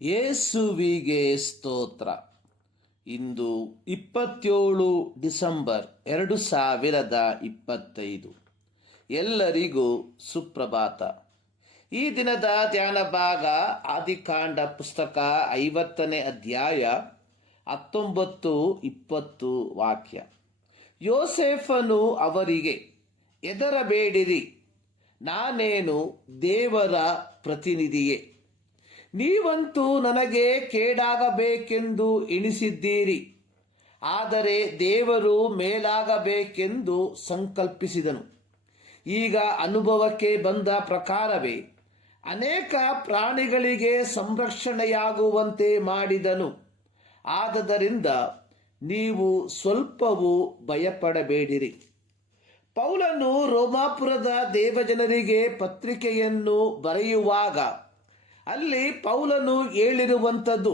ಯೇಸುವಿಗೆ ಸ್ತೋತ್ರ. ಇಂದು 27 ಡಿಸೆಂಬರ್ 2025. ಎಲ್ಲರಿಗೂ ಸುಪ್ರಭಾತ. ಈ ದಿನದ ಧ್ಯಾನ ಭಾಗ ಆದಿಕಾಂಡ ಪುಸ್ತಕ 50ನೇ ಅಧ್ಯಾಯ 19-20 ವಾಕ್ಯ. ಯೋಸೇಫನು ಅವರಿಗೆ, ಹೆದರಬೇಡಿರಿ, ನಾನೇನು ದೇವರ ಪ್ರತಿನಿಧಿಯೇ. ನೀವಂತೂ ನನಗೆ ಕೇಡಾಗಬೇಕೆಂದು ಎಣಿಸಿದ್ದೀರಿ, ಆದರೆ ದೇವರು ಮೇಲಾಗಬೇಕೆಂದು ಸಂಕಲ್ಪಿಸಿದನು. ಈಗ ಅನುಭವಕ್ಕೆ ಬಂದ ಪ್ರಕಾರವೇ ಅನೇಕ ಪ್ರಾಣಿಗಳಿಗೆ ಸಂರಕ್ಷಣೆಯಾಗುವಂತೆ ಮಾಡಿದನು. ಆದದರಿಂದ ನೀವು ಸ್ವಲ್ಪವೂ ಭಯಪಡಬೇಡಿರಿ. ಪೌಲನು ರೋಮಾಪುರದ ದೇವಜನರಿಗೆ ಪತ್ರಿಕೆಯನ್ನು ಬರೆಯುವಾಗ ಅಲ್ಲಿ ಪೌಲನು ಹೇಳಿರುವಂಥದ್ದು,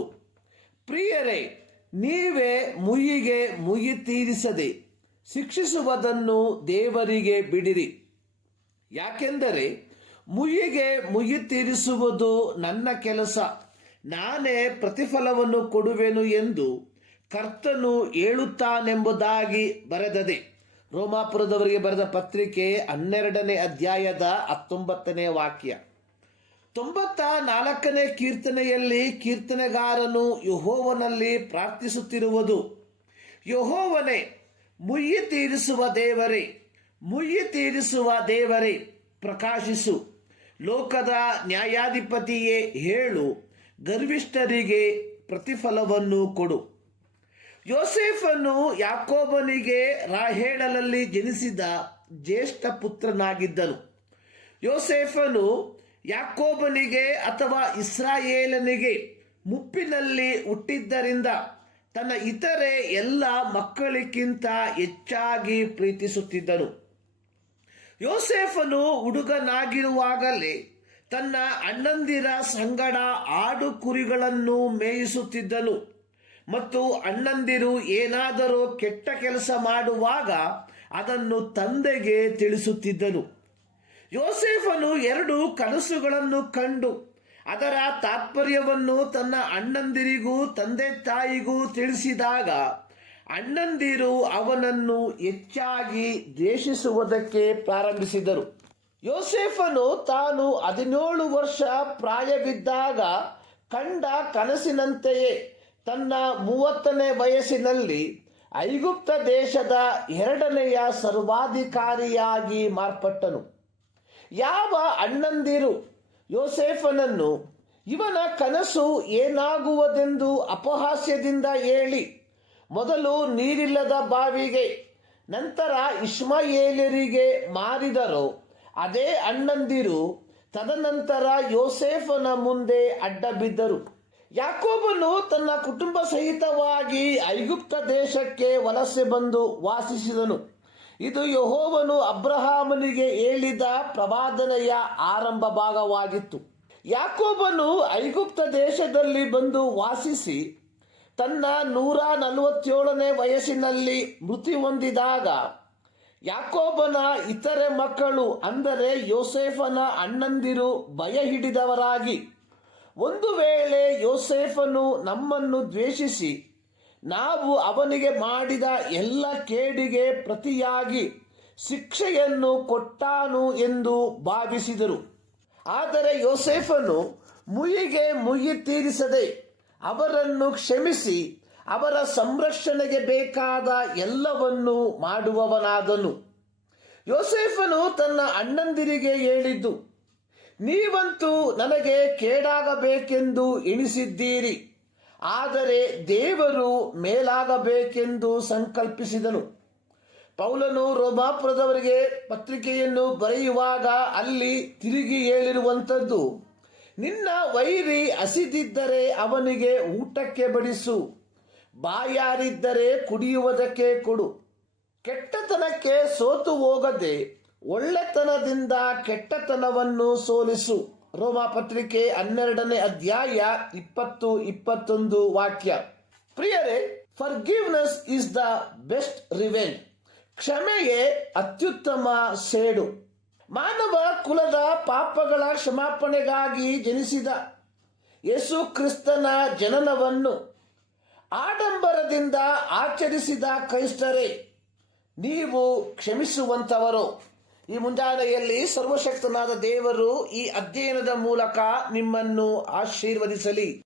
ಪ್ರಿಯರೇ, ನೀವೇ ಮುಯ್ಯಿಗೆ ಮುಯ್ಯಿ ತೀರಿಸದೆ ಶಿಕ್ಷಿಸುವುದನ್ನು ದೇವರಿಗೆ ಬಿಡಿರಿ. ಯಾಕೆಂದರೆ ಮುಯ್ಯಿಗೆ ಮುಯ್ಯಿ ತೀರಿಸುವುದು ನನ್ನ ಕೆಲಸ, ನಾನೇ ಪ್ರತಿಫಲವನ್ನು ಕೊಡುವೆನು ಎಂದು ಕರ್ತನು ಹೇಳುತ್ತಾನೆಂಬುದಾಗಿ ಬರೆದದೆ. ರೋಮಾಪುರದವರಿಗೆ ಬರೆದ ಪತ್ರಿಕೆ 12ನೇ ಅಧ್ಯಾಯದ 19ನೇ ವಾಕ್ಯ. 94ನೇ ಕೀರ್ತನೆಯಲ್ಲಿ ಕೀರ್ತನೆಗಾರನು ಯೆಹೋವನಲ್ಲಿ ಪ್ರಾರ್ಥಿಸುತ್ತಿರುವುದು, ಯೆಹೋವನೇ, ಮುಯ್ಯಿ ತೀರಿಸುವ ದೇವರೇ, ಮುಯ್ಯಿ ತೀರಿಸುವ ದೇವರೇ, ಪ್ರಕಾಶಿಸು. ಲೋಕದ ನ್ಯಾಯಾಧಿಪತಿಯೇ, ಹೇಳು, ಗರ್ವಿಷ್ಠರಿಗೆ ಪ್ರತಿಫಲವನ್ನು ಕೊಡು. ಯೋಸೇಫನು ಯಾಕೋಬನಿಗೆ ರಾಹೇಲಳಲ್ಲಿ ಜನಿಸಿದ ಜ್ಯೇಷ್ಠ ಪುತ್ರನಾಗಿದ್ದನು. ಯೋಸೇಫನು ಯಾಕೋಬನಿಗೆ ಅಥವಾ ಇಸ್ರಾಯೇಲನಿಗೆ ಮುಪ್ಪಿನಲ್ಲಿ ಹುಟ್ಟಿದ್ದರಿಂದ ತನ್ನ ಇತರೆ ಎಲ್ಲ ಮಕ್ಕಳಿಗಿಂತ ಹೆಚ್ಚಾಗಿ ಪ್ರೀತಿಸುತ್ತಿದ್ದನು. ಯೋಸೇಫನು ಹುಡುಗನಾಗಿರುವಾಗಲೇ ತನ್ನ ಅಣ್ಣಂದಿರ ಸಂಗಡ ಆಡು ಕುರಿಗಳನ್ನು ಮೇಯಿಸುತ್ತಿದ್ದನು ಮತ್ತು ಅಣ್ಣಂದಿರು ಏನಾದರೂ ಕೆಟ್ಟ ಕೆಲಸ ಮಾಡುವಾಗ ಅದನ್ನು ತಂದೆಗೆ ತಿಳಿಸುತ್ತಿದ್ದನು. ಯೋಸೇಫನು 2 ಕನಸುಗಳನ್ನು ಕಂಡು ಅದರ ತಾತ್ಪರ್ಯವನ್ನು ತನ್ನ ಅಣ್ಣಂದಿರಿಗೂ ತಂದೆ ತಾಯಿಗೂ ತಿಳಿಸಿದಾಗ ಅಣ್ಣಂದಿರು ಅವನನ್ನು ಹೆಚ್ಚಾಗಿ ದ್ವೇಷಿಸುವುದಕ್ಕೆ ಪ್ರಾರಂಭಿಸಿದರು. ಯೋಸೇಫನು ತಾನು 17 ವರ್ಷ ಪ್ರಾಯವಿದ್ದಾಗ ಕಂಡ ಕನಸಿನಂತೆಯೇ ತನ್ನ 30ನೇ ವಯಸ್ಸಿನಲ್ಲಿ ಐಗುಪ್ತ ದೇಶದ 2ನೆಯ ಸರ್ವಾಧಿಕಾರಿಯಾಗಿ ಮಾರ್ಪಟ್ಟನು. ಯಾವ ಅಣ್ಣಂದಿರು ಯೋಸೇಫನನ್ನು ಇವನ ಕನಸು ಏನಾಗುವುದೆಂದು ಅಪಹಾಸ್ಯದಿಂದ ಹೇಳಿ ಮೊದಲು ನೀರಿಲ್ಲದ ಬಾವಿಗೆ, ನಂತರ ಇಷ್ಮಾಯೇಲರಿಗೆ ಮಾರಿದರೋ, ಅದೇ ಅಣ್ಣಂದಿರು ತದನಂತರ ಯೋಸೇಫನ ಮುಂದೆ ಅಡ್ಡ ಬಿದ್ದರು. ಯಾಕೋಬನು ತನ್ನ ಕುಟುಂಬ ಸಹಿತವಾಗಿ ಐಗುಪ್ತ ದೇಶಕ್ಕೆ ವಲಸೆ ಬಂದು ವಾಸಿಸಿದನು. ಇದು ಯೆಹೋವನು ಅಬ್ರಹಾಮನಿಗೆ ಹೇಳಿದ ಪ್ರವಾದನೆಯ ಆರಂಭ ಭಾಗವಾಗಿತ್ತು. ಯಾಕೋಬನು ಐಗುಪ್ತ ದೇಶದಲ್ಲಿ ಬಂದು ವಾಸಿಸಿ ತನ್ನ 147ನೇ ವಯಸ್ಸಿನಲ್ಲಿ ಮೃತ್ಯು ಹೊಂದಿದಾಗ ಯಾಕೋಬನ ಇತರೆ ಮಕ್ಕಳು, ಅಂದರೆ ಯೋಸೇಫನ ಅಣ್ಣಂದಿರು ಭಯ ಹಿಡಿದವರಾಗಿ, ಒಂದು ವೇಳೆ ಯೋಸೇಫನು ನಮ್ಮನ್ನು ದ್ವೇಷಿಸಿ ನಾವು ಅವನಿಗೆ ಮಾಡಿದ ಎಲ್ಲ ಕೇಡಿಗೆ ಪ್ರತಿಯಾಗಿ ಶಿಕ್ಷೆಯನ್ನು ಕೊಟ್ಟಾನು ಎಂದು ಭಾವಿಸಿದರು. ಆದರೆ ಯೋಸೇಫನು ಮುಯ್ಯಿಗೆ ಮುಯ್ಯಿ ತೀರಿಸದೆ ಅವರನ್ನು ಕ್ಷಮಿಸಿ ಅವರ ಸಂರಕ್ಷಣೆಗೆ ಬೇಕಾದ ಎಲ್ಲವನ್ನೂ ಮಾಡುವವನಾದನು. ಯೋಸೇಫನು ತನ್ನ ಅಣ್ಣಂದಿರಿಗೆ ಹೇಳಿದ್ದು, ನೀವಂತೂ ನನಗೆ ಕೇಡಾಗಬೇಕೆಂದು ಎಣಿಸಿದ್ದೀರಿ, ಆದರೆ ದೇವರು ಮೇಲಾಗಬೇಕೆಂದು ಸಂಕಲ್ಪಿಸಿದನು. ಪೌಲನು ರೋಮಾಪುರದವರಿಗೆ ಪತ್ರಿಕೆಯನ್ನು ಬರೆಯುವಾಗ ಅಲ್ಲಿ ತಿರುಗಿ ಹೇಳಿರುವಂಥದ್ದು, ನಿನ್ನ ವೈರಿ ಹಸಿದಿದ್ದರೆ ಅವನಿಗೆ ಊಟಕ್ಕೆ ಬಡಿಸು, ಬಾಯಾರಿದ್ದರೆ ಕುಡಿಯುವುದಕ್ಕೆ ಕೊಡು. ಕೆಟ್ಟತನಕ್ಕೆ ಸೋತು ಹೋಗದೆ ಒಳ್ಳೆತನದಿಂದ ಕೆಟ್ಟತನವನ್ನು ಸೋಲಿಸು. ರೋಮಾಪತ್ರಿಕೆ 12ನೇ ಅಧ್ಯಾಯ 20-21 ವಾಕ್ಯ. ಪ್ರಿಯರೇ, forgiveness is the best revenge. ಕ್ಷಮೆಯೇ ಅತ್ಯುತ್ತಮ ಸೇಡು. ಮಾನವ ಕುಲದ ಪಾಪಗಳ ಕ್ಷಮಾಪಣೆಗಾಗಿ ಜನಿಸಿದ ಯೇಸು ಕ್ರಿಸ್ತನ ಜನನವನ್ನು ಆಡಂಬರದಿಂದ ಆಚರಿಸಿದ ಕ್ರೈಸ್ತರೇ, ನೀವು ಕ್ಷಮಿಸುವಂಥವರು. ಈ ಮುಂಜಾನೆಯಲ್ಲಿ ಸರ್ವಶಕ್ತನಾದ ದೇವರು ಈ ಅಧ್ಯಯನದ ಮೂಲಕ ನಿಮ್ಮನ್ನು ಆಶೀರ್ವದಿಸಲಿ.